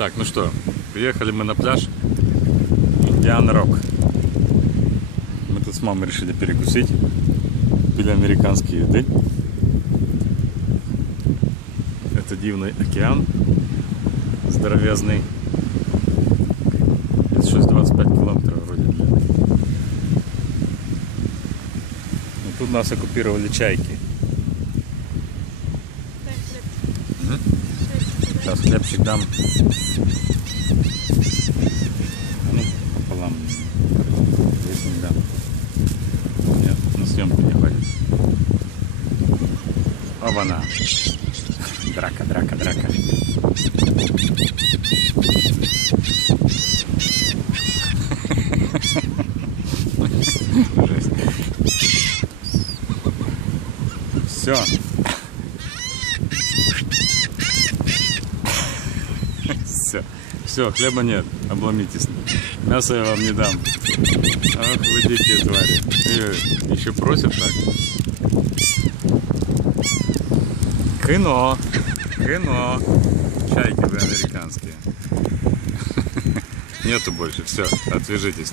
Так, ну что, приехали мы на пляж Индиан Рок. Мы тут с мамой решили перекусить. Купили американские еды. Это дивный океан. Здоровезный. Это 6,25 километров вроде длины. И тут нас оккупировали чайки. Сейчас хлебчик дам. А ну, пополам. Здесь не дам. Нет, на съемку не ходит. Оба-на. Драка, драка, драка. Жесть. Все. Все, хлеба нет, обломитесь. Мясо я вам не дам. Ах, вы дикие твари. Еще просят так. Кино. Кино. Чайки вы американские. Нету больше, все, отвяжитесь.